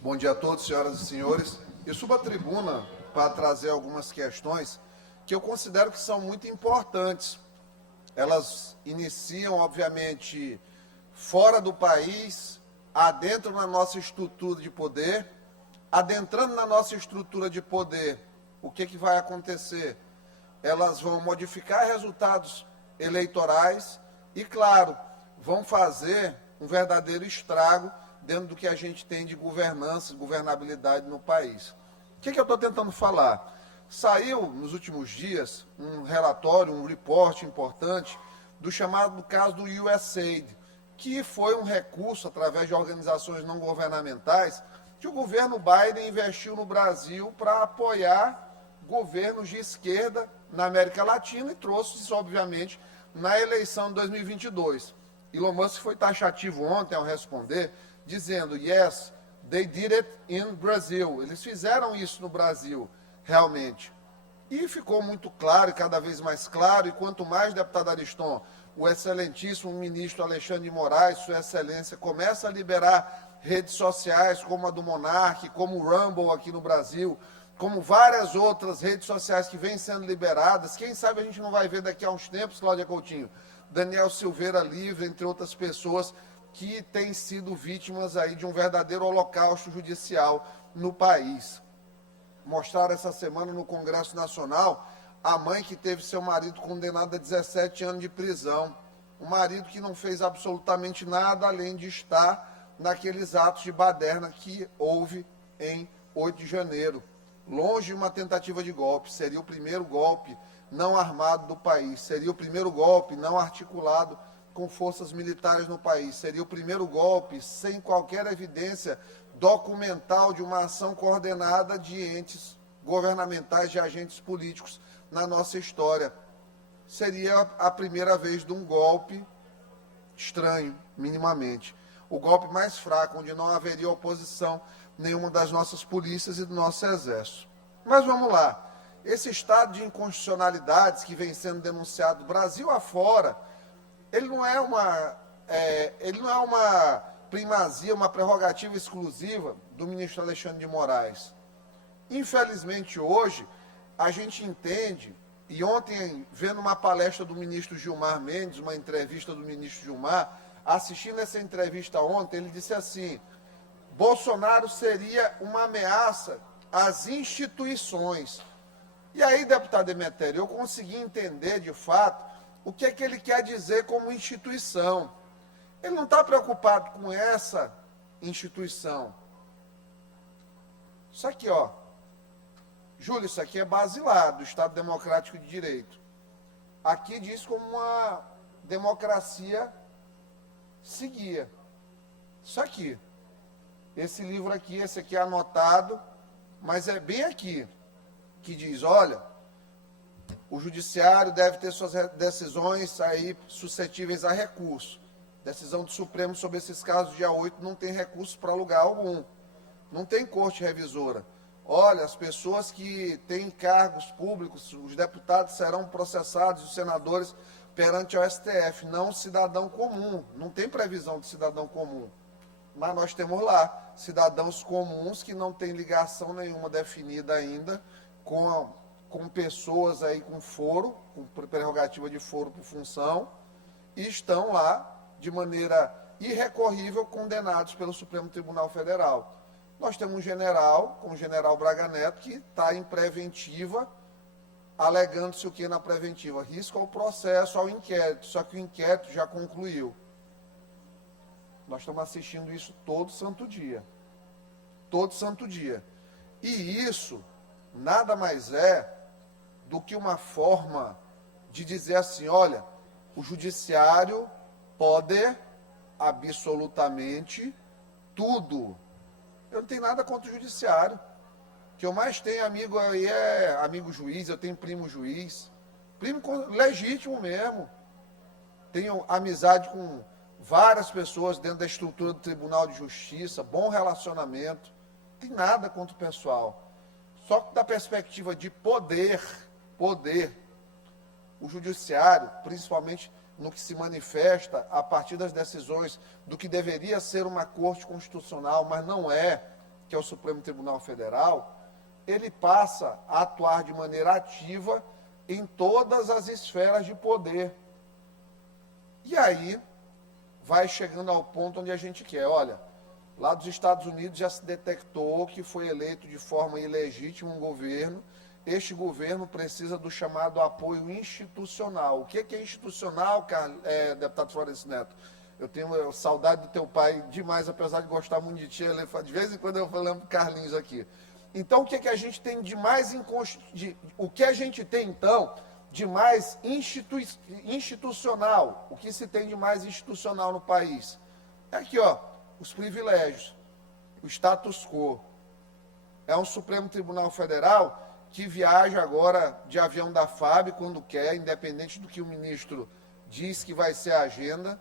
Bom dia a todos, senhoras e senhores. Eu subo à tribuna para trazer algumas questões que eu considero que são muito importantes. Elas iniciam, obviamente, fora do país, adentro na nossa estrutura de poder. Adentrando na nossa estrutura de poder, o que vai acontecer? Elas vão modificar resultados eleitorais e, claro, vão fazer um verdadeiro estrago dentro do que a gente tem de governança, governabilidade no país. O que eu estou tentando falar? Saiu, nos últimos dias, um relatório, um report importante do chamado caso do USAID, que foi um recurso, através de organizações não governamentais, que o governo Biden investiu no Brasil para apoiar governos de esquerda na América Latina e trouxe isso, obviamente, na eleição de 2022. Elon Musk foi taxativo ontem ao responder, dizendo, yes, they did it in Brazil. Eles fizeram isso no Brasil, realmente. E ficou muito claro, e cada vez mais claro, e quanto mais, deputado Ariston, o excelentíssimo ministro Alexandre de Moraes, sua excelência, começa a liberar redes sociais como a do Monark, como o Rumble aqui no Brasil, como várias outras redes sociais que vêm sendo liberadas. Quem sabe a gente não vai ver daqui a uns tempos, Cláudia Coutinho, Daniel Silveira livre, entre outras pessoas que têm sido vítimas aí de um verdadeiro holocausto judicial no país. Mostraram essa semana no Congresso Nacional a mãe que teve seu marido condenado a 17 anos de prisão. Um marido que não fez absolutamente nada além de estar naqueles atos de baderna que houve em 8 de janeiro. Longe de uma tentativa de golpe, seria o primeiro golpe não armado do país, seria o primeiro golpe não articulado com forças militares no país, seria o primeiro golpe sem qualquer evidência documental de uma ação coordenada de entes governamentais, de agentes políticos na nossa história. Seria a primeira vez de um golpe estranho, minimamente. O golpe mais fraco, onde não haveria oposição nenhuma das nossas polícias e do nosso exército. Mas vamos lá. Esse estado de inconstitucionalidades que vem sendo denunciado Brasil afora, ele não é uma primazia, uma prerrogativa exclusiva do ministro Alexandre de Moraes. Infelizmente, hoje, a gente entende, e ontem, vendo uma palestra do ministro Gilmar Mendes, uma entrevista do ministro Gilmar, assistindo essa entrevista ontem, ele disse assim, Bolsonaro seria uma ameaça às instituições. E aí, deputado Emetério, eu consegui entender, de fato, o que é que ele quer dizer como instituição. Ele não está preocupado com essa instituição. Isso aqui, ó. Júlio, isso aqui é basilar do Estado Democrático de Direito. Aqui diz como uma democracia seguia. Isso aqui. Esse livro aqui, esse aqui é anotado, mas é bem aqui, que diz, olha, o judiciário deve ter suas decisões aí suscetíveis a recurso. Decisão do Supremo sobre esses casos, dia 8, não tem recurso para lugar algum. Não tem corte revisora. Olha, as pessoas que têm cargos públicos, os deputados serão processados, os senadores, perante o STF, não cidadão comum. Não tem previsão de cidadão comum. Mas nós temos lá cidadãos comuns que não têm ligação nenhuma definida ainda com pessoas aí com foro, com prerrogativa de foro por função, e estão lá de maneira irrecorrível condenados pelo Supremo Tribunal Federal. Nós temos um general, como o general Braga Neto, que está em preventiva, alegando-se o que na preventiva? Risco ao processo, ao inquérito, só que o inquérito já concluiu. Nós estamos assistindo isso todo santo dia. Todo santo dia. E isso nada mais é do que uma forma de dizer assim, olha, o judiciário pode absolutamente tudo. Eu não tenho nada contra o judiciário. O que eu mais tenho amigo aí é amigo juiz, eu tenho primo juiz. Primo legítimo mesmo. Tenho amizade com várias pessoas dentro da estrutura do Tribunal de Justiça, bom relacionamento. Não tem nada contra o pessoal. Só que da perspectiva de poder, o judiciário, principalmente no que se manifesta a partir das decisões do que deveria ser uma corte constitucional, mas não é, que é o Supremo Tribunal Federal, ele passa a atuar de maneira ativa em todas as esferas de poder. E aí vai chegando ao ponto onde a gente quer. Olha, lá dos Estados Unidos já se detectou que foi eleito de forma ilegítima um governo. Este governo precisa do chamado apoio institucional. O que é institucional, deputado Florencio Neto? Eu tenho saudade do teu pai demais, apesar de gostar muito de ti. De vez em quando eu lembro do Carlinhos aqui. Então, o que a gente tem de mais o que a gente tem então de mais institucional? O que se tem de mais institucional no país? É aqui, ó, os privilégios, o status quo. É um Supremo Tribunal Federal que viaja agora de avião da FAB quando quer, independente do que o ministro diz que vai ser a agenda,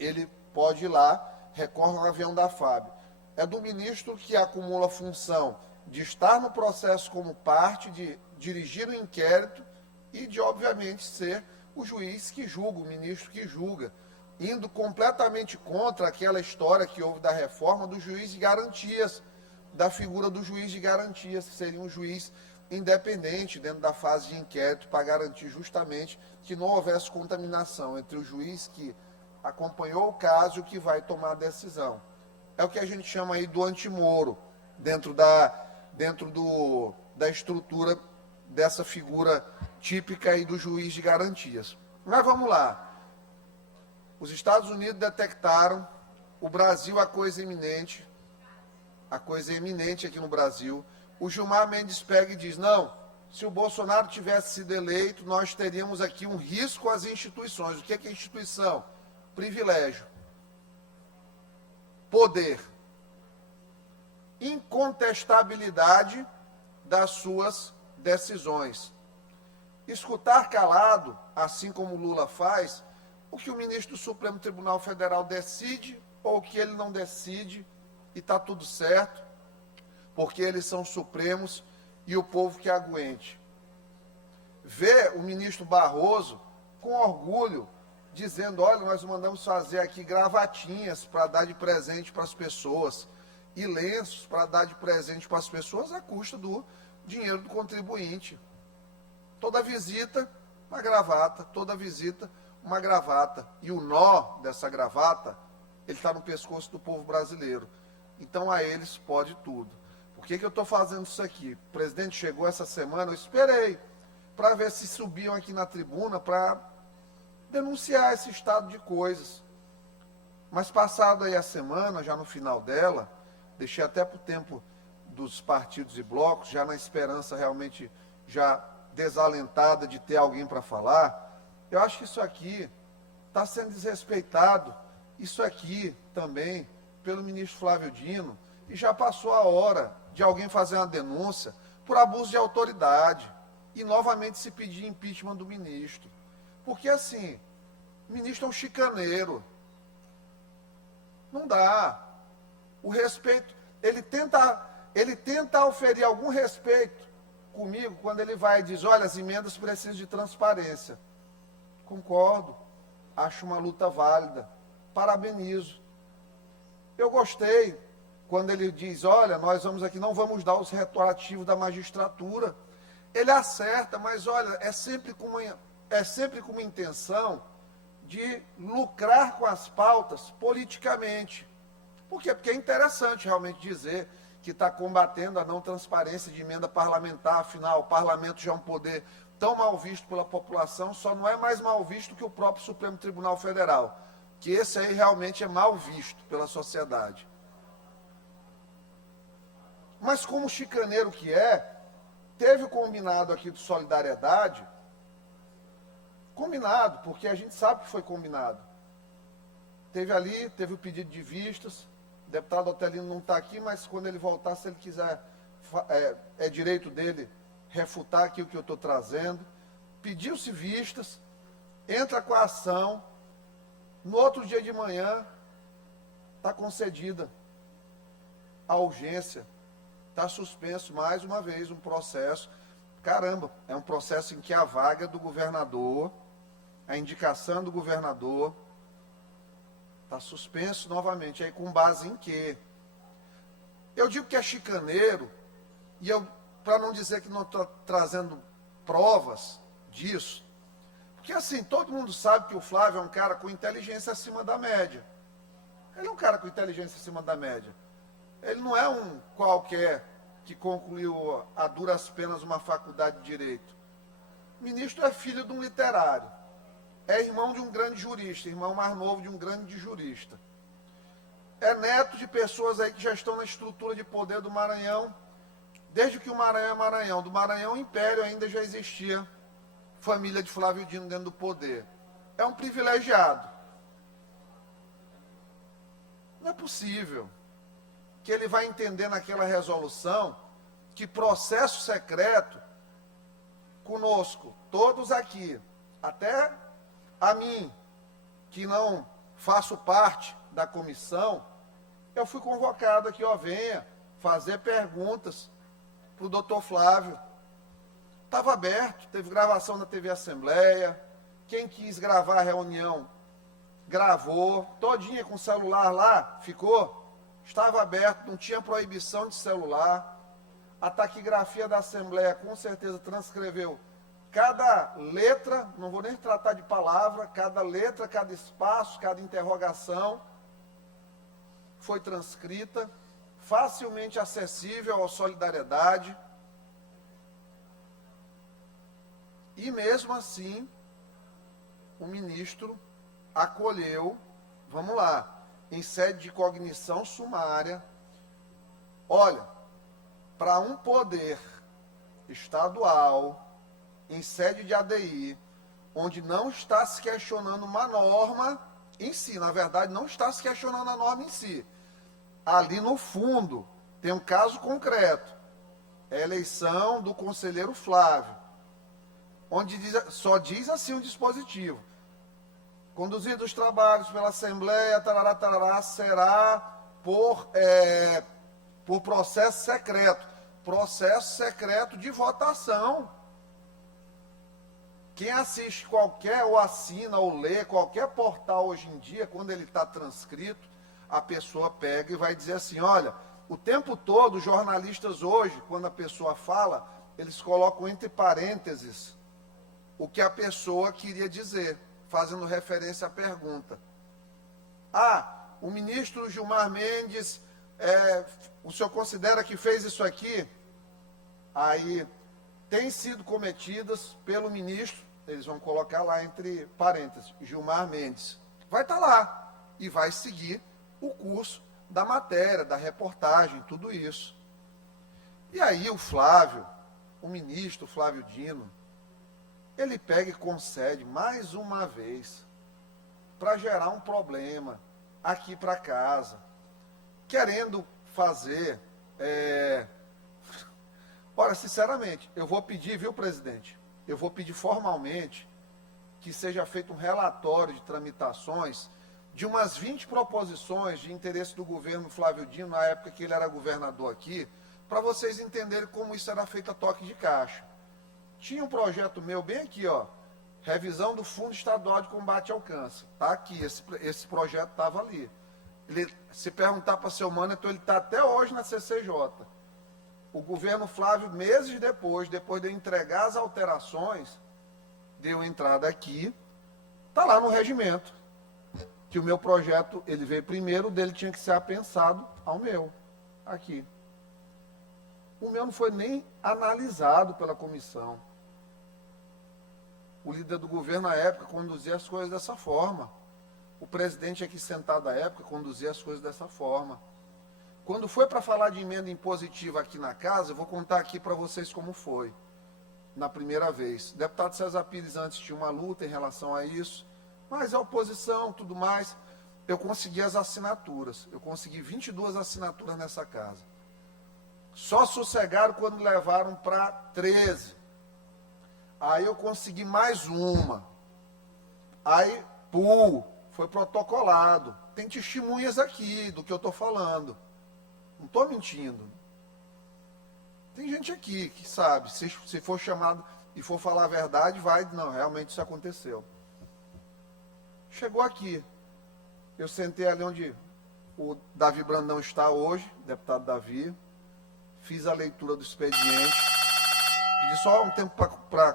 ele pode ir lá, recorre ao avião da FAB. É do ministro que acumula a função de estar no processo como parte, de dirigir o inquérito e de, obviamente, ser o juiz que julga, o ministro que julga, indo completamente contra aquela história que houve da reforma do juiz de garantias, da figura do juiz de garantias, que seria um juiz independente dentro da fase de inquérito para garantir justamente que não houvesse contaminação entre o juiz que acompanhou o caso e o que vai tomar a decisão. É o que a gente chama aí do antimoro, dentro da estrutura dessa figura típica aí do juiz de garantias. Mas vamos lá. Os Estados Unidos detectaram, o Brasil a coisa eminente aqui no Brasil. O Gilmar Mendes pega e diz, não, se o Bolsonaro tivesse sido eleito, nós teríamos aqui um risco às instituições. O que é instituição? Privilégio. Poder. Incontestabilidade das suas decisões. Escutar calado, assim como Lula faz, o que o ministro do Supremo Tribunal Federal decide ou o que ele não decide, e está tudo certo, porque eles são supremos e o povo que aguente. Ver o ministro Barroso com orgulho, dizendo, olha, nós mandamos fazer aqui gravatinhas para dar de presente para as pessoas e lenços para dar de presente para as pessoas à custa do dinheiro do contribuinte. Toda visita, uma gravata, toda visita, uma gravata. E o nó dessa gravata, ele está no pescoço do povo brasileiro. Então a eles pode tudo. Por que eu estou fazendo isso aqui? O presidente chegou essa semana, eu esperei para ver se subiam aqui na tribuna para denunciar esse estado de coisas. Mas passado aí a semana, já no final dela, deixei até para o tempo dos partidos e blocos, já na esperança realmente já desalentada de ter alguém para falar, eu acho que isso aqui está sendo desrespeitado, isso aqui também, pelo ministro Flávio Dino, e já passou a hora de alguém fazer uma denúncia por abuso de autoridade e novamente se pedir impeachment do ministro. Porque assim, o ministro é um chicaneiro. Não dá. O respeito, ele tenta oferir algum respeito comigo quando ele vai e diz, olha, as emendas precisam de transparência. Concordo, acho uma luta válida, parabenizo. Eu gostei quando ele diz, olha, nós vamos aqui, não vamos dar os retroativos da magistratura. Ele acerta, mas olha, é sempre com uma intenção de lucrar com as pautas politicamente. Por quê? Porque é interessante realmente dizer que está combatendo a não transparência de emenda parlamentar, afinal, o parlamento já é um poder tão mal visto pela população, só não é mais mal visto que o próprio Supremo Tribunal Federal, que esse aí realmente é mal visto pela sociedade. Mas como chicaneiro que é, teve o combinado aqui de solidariedade, combinado, porque a gente sabe que foi combinado. Teve o pedido de vistas, o deputado Otelino não está aqui, mas quando ele voltar, se ele quiser, é direito dele refutar aqui o que eu estou trazendo. Pediu-se vistas, entra com a ação, no outro dia de manhã, está concedida a urgência, está suspenso mais uma vez um processo. Caramba, é um processo em que a vaga do governador, a indicação do governador, está suspenso novamente. Aí com base em quê? Eu digo que é chicaneiro, e eu, para não dizer que não estou trazendo provas disso, porque assim, todo mundo sabe que o Flávio é um cara com inteligência acima da média. Ele é um cara com inteligência acima da média. Ele não é um qualquer que concluiu a duras penas uma faculdade de Direito. O ministro é filho de um literário. É irmão de um grande jurista, irmão mais novo de um grande jurista. É neto de pessoas aí que já estão na estrutura de poder do Maranhão, desde que o Maranhão é Maranhão. Do Maranhão Império ainda já existia família de Flávio Dino dentro do poder. É um privilegiado. Não é possível que ele vai entender naquela resolução que processo secreto conosco, todos aqui, até a mim, que não faço parte da comissão, eu fui convocado aqui, ó, venha fazer perguntas para o doutor Flávio. Estava aberto, teve gravação na TV Assembleia, quem quis gravar a reunião, gravou, todinha com o celular lá, ficou, estava aberto, não tinha proibição de celular. A taquigrafia da Assembleia com certeza transcreveu cada letra, não vou nem tratar de palavra, cada letra, cada espaço, cada interrogação foi transcrita, facilmente acessível à Solidariedade. E mesmo assim, o ministro acolheu, vamos lá, em sede de cognição sumária, olha, para um poder estadual, em sede de ADI, onde não está se questionando uma norma em si, na verdade, não está se questionando a norma em si. Ali no fundo, tem um caso concreto, é a eleição do conselheiro Flávio, onde só diz assim o dispositivo: conduzidos os trabalhos pela Assembleia, tarará, tarará, será por processo secreto de votação. Quem assiste qualquer, ou assina, ou lê qualquer portal hoje em dia, quando ele está transcrito, a pessoa pega e vai dizer assim, olha, o tempo todo, os jornalistas hoje, quando a pessoa fala, eles colocam entre parênteses o que a pessoa queria dizer, fazendo referência à pergunta. Ah, o ministro Gilmar Mendes, o senhor considera que fez isso aqui? Aí, tem sido cometidas pelo ministro, eles vão colocar lá entre parênteses, Gilmar Mendes. Vai estar lá e vai seguir o curso da matéria, da reportagem, tudo isso. E aí o Flávio, o ministro Flávio Dino, ele pega e concede mais uma vez para gerar um problema aqui para casa, querendo fazer... Olha, sinceramente, eu vou pedir, viu, presidente? Eu vou pedir formalmente que seja feito um relatório de tramitações de umas 20 proposições de interesse do governo Flávio Dino, na época que ele era governador aqui, para vocês entenderem como isso era feito a toque de caixa. Tinha um projeto meu bem aqui, ó, revisão do Fundo Estadual de Combate ao Câncer. Está aqui, esse projeto estava ali. Se perguntar para o seu Mânitor, ele está até hoje na CCJ. O governo Flávio, meses depois de eu entregar as alterações, deu entrada aqui, está lá no regimento, que o meu projeto, ele veio primeiro, o dele tinha que ser apensado ao meu, aqui. O meu não foi nem analisado pela comissão. O líder do governo, na época, conduzia as coisas dessa forma. O presidente aqui sentado, na época, conduzia as coisas dessa forma. Quando foi para falar de emenda impositiva aqui na casa, eu vou contar aqui para vocês como foi, na primeira vez. O deputado César Pires antes tinha uma luta em relação a isso, mas a oposição, tudo mais, eu consegui as assinaturas. Eu consegui 22 assinaturas nessa casa. Só sossegaram quando levaram para 13. Aí eu consegui mais uma. Aí, foi protocolado. Tem testemunhas aqui do que eu estou falando. Não estou mentindo. Tem gente aqui que sabe, se for chamado e for falar a verdade, não, realmente isso aconteceu. Chegou aqui. Eu sentei ali onde O Davi Brandão está hoje, deputado Davi. Fiz a leitura do expediente. Pedi só um tempo para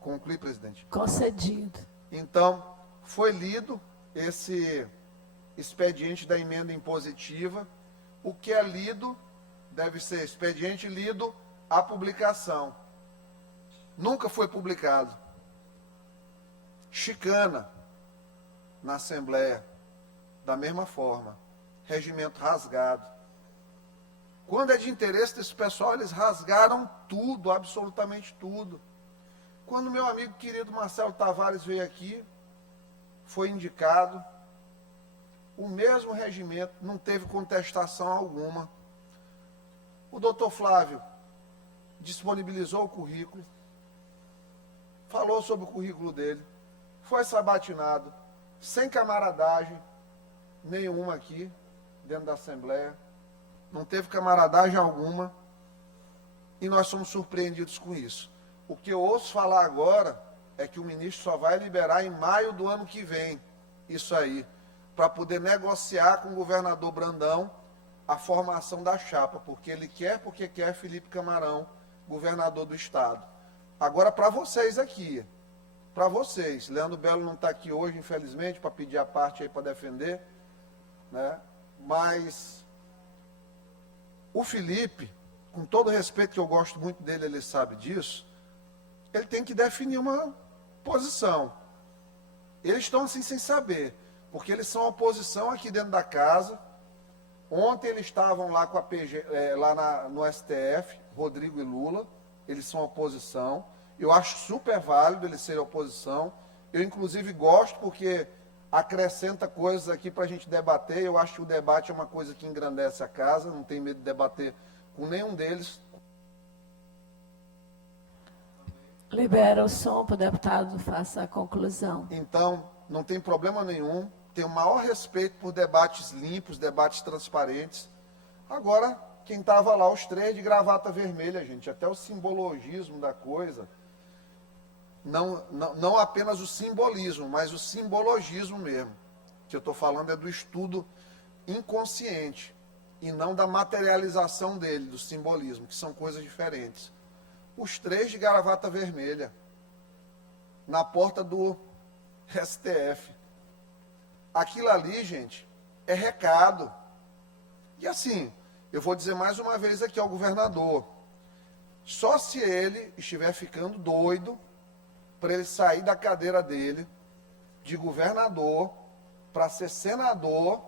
concluir, presidente. Concedido. Então, foi lido esse expediente da emenda impositiva. O que é lido deve ser expediente lido à publicação. Nunca foi publicado. Chicana na Assembleia, da mesma forma. Regimento rasgado. Quando é de interesse desse pessoal, eles rasgaram tudo, absolutamente tudo. Quando meu amigo querido Marcelo Tavares veio aqui, foi indicado, o mesmo regimento, não teve contestação alguma. O doutor Flávio disponibilizou o currículo, falou sobre o currículo dele, foi sabatinado, sem camaradagem nenhuma aqui, dentro da Assembleia, não teve camaradagem alguma, e nós somos surpreendidos com isso. O que eu ouço falar agora é que o ministro só vai liberar em maio do ano que vem, isso aí, para poder negociar com o governador Brandão a formação da chapa, porque ele quer, porque quer Felipe Camarão, governador do estado. Agora, para vocês aqui, para vocês, Leandro Belo não está aqui hoje, infelizmente, para pedir a parte aí para defender, né? Mas o Felipe, com todo o respeito que eu gosto muito dele, ele sabe disso, ele tem que definir uma posição. Eles estão assim sem saber, porque eles são oposição aqui dentro da casa. Ontem eles estavam lá com a PG, no STF, Rodrigo e Lula, eles são oposição. Eu acho super válido eles serem oposição. Eu, inclusive, gosto porque acrescenta coisas aqui para a gente debater. Eu acho que o debate é uma coisa que engrandece a casa, não tenho medo de debater com nenhum deles. Libera o som para o deputado faça a conclusão. Então, não tem problema nenhum. Tenho o maior respeito por debates limpos, debates transparentes. Agora, quem estava lá, os três de gravata vermelha, gente, até o simbologismo da coisa, não apenas o simbolismo, mas o simbologismo mesmo, que eu estou falando é do estudo inconsciente, e não da materialização dele, do simbolismo, que são coisas diferentes. Os três de gravata vermelha, na porta do STF. Aquilo ali, gente, é recado. E assim, eu vou dizer mais uma vez aqui ao governador, só se ele estiver ficando doido para ele sair da cadeira dele, de governador, para ser senador,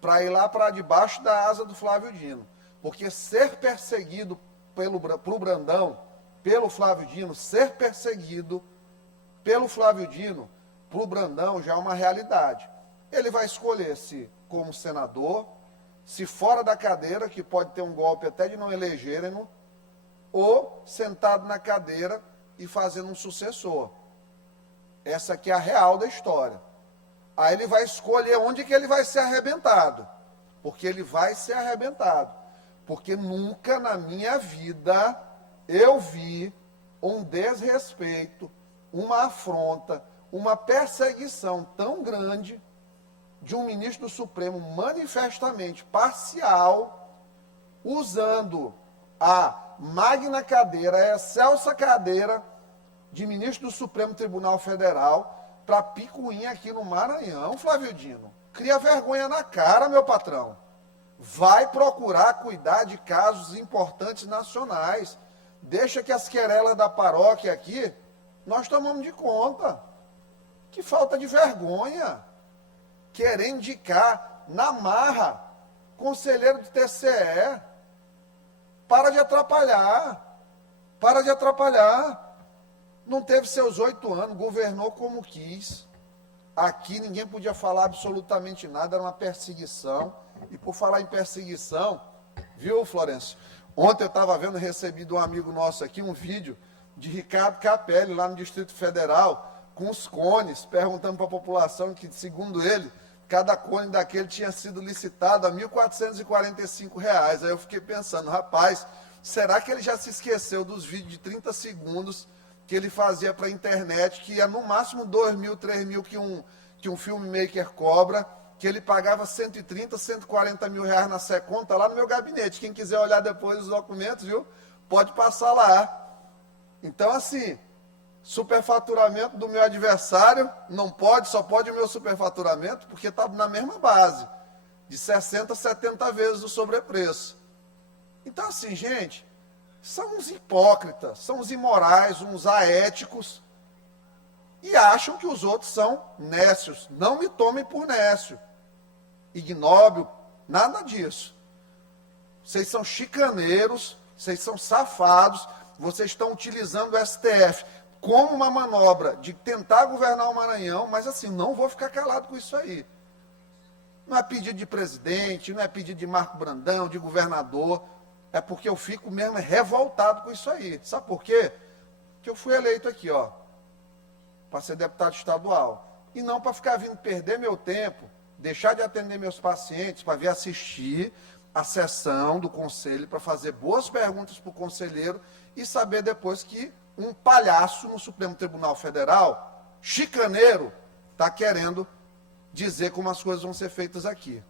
para ir lá para debaixo da asa do Flávio Dino. Porque ser perseguido pro Brandão, pelo Flávio Dino, ser perseguido pelo Flávio Dino, pro Brandão já é uma realidade. Ele vai escolher se como senador, se fora da cadeira, que pode ter um golpe até de não elegerem-no, ou sentado na cadeira e fazendo um sucessor. Essa aqui é a real da história. Aí ele vai escolher onde que ele vai ser arrebentado. Porque ele vai ser arrebentado. Porque nunca na minha vida eu vi um desrespeito, uma afronta, uma perseguição tão grande de um ministro do Supremo manifestamente parcial, usando a magna cadeira, a excelsa cadeira de ministro do Supremo Tribunal Federal para picuinha aqui no Maranhão, Flávio Dino. Cria vergonha na cara, meu patrão. Vai procurar cuidar de casos importantes nacionais. Deixa que as querelas da paróquia aqui, nós tomamos de conta. Que falta de vergonha. Querer indicar na marra conselheiro do TCE. Para de atrapalhar. Para de atrapalhar. Não teve seus 8 anos, governou como quis. Aqui ninguém podia falar absolutamente nada, era uma perseguição. E por falar em perseguição, viu, Florencio? Ontem eu estava vendo, recebi de um amigo nosso aqui, um vídeo de Ricardo Capelli, lá no Distrito Federal, com os cones, perguntando para a população que, segundo ele, cada cone daquele tinha sido licitado a R$ 1.445. Aí eu fiquei pensando, rapaz, será que ele já se esqueceu dos vídeos de 30 segundos que ele fazia para a internet, que é no máximo 2.000, 3.000 que um filmmaker cobra, que ele pagava 130, 140 mil reais na SECOM, está lá no meu gabinete. Quem quiser olhar depois os documentos, viu? Pode passar lá. Então, assim, superfaturamento do meu adversário não pode, só pode o meu superfaturamento, porque está na mesma base, de 60, 70 vezes o sobrepreço. Então, assim, gente, são uns hipócritas, são uns imorais, uns aéticos, e acham que os outros são nécios. Não me tomem por nécio, ignóbil, nada disso. Vocês são chicaneiros, vocês são safados, vocês estão utilizando o STF como uma manobra de tentar governar o Maranhão, mas assim, não vou ficar calado com isso aí. Não é pedido de presidente, não é pedido de Marco Brandão, de governador, é porque eu fico mesmo revoltado com isso aí. Sabe por quê? Porque eu fui eleito aqui, ó, para ser deputado estadual. E não para ficar vindo perder meu tempo, deixar de atender meus pacientes, para vir assistir a sessão do conselho, para fazer boas perguntas para o conselheiro e saber depois que um palhaço no Supremo Tribunal Federal, chicaneiro, está querendo dizer como as coisas vão ser feitas aqui.